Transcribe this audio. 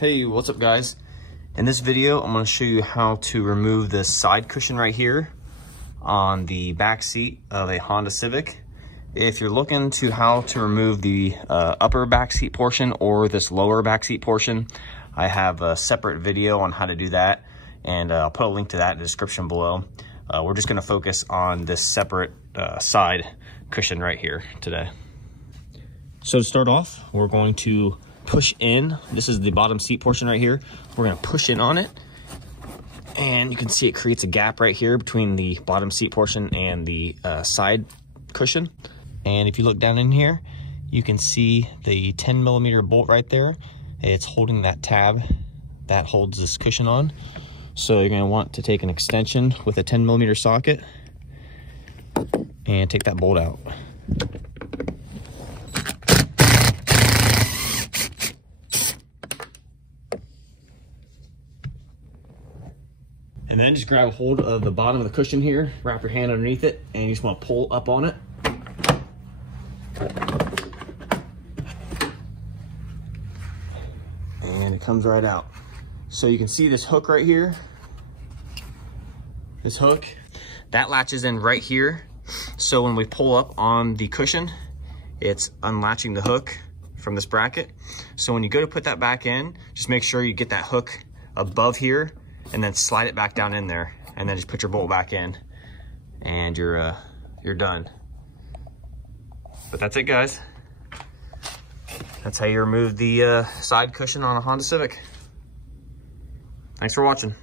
Hey, what's up guys? In this video, I'm going to show you how to remove this side cushion right here on the back seat of a Honda Civic. If you're looking to how to remove the upper back seat portion or this lower back seat portion, I have a separate video on how to do that, and I'll put a link to that in the description below. We're just going to focus on this separate side cushion right here today. So to start off, we're going to push in. This is the bottom seat portion right here. We're going to push in on it, and you can see it creates a gap right here between the bottom seat portion and the side cushion. And if you look down in here, you can see the 10mm bolt right there. It's holding that tab that holds this cushion on. So you're going to want to take an extension with a 10mm socket and take that bolt out. And then just grab a hold of the bottom of the cushion here, wrap your hand underneath it, and you just want to pull up on it. And it comes right out. So you can see this hook right here. This hook, that latches in right here. So when we pull up on the cushion, it's unlatching the hook from this bracket. So when you go to put that back in, just make sure you get that hook above here and then slide it back down in there, and then just put your bolt back in, and you're done. But that's it, guys. That's how you remove the side cushion on a Honda Civic. Thanks for watching.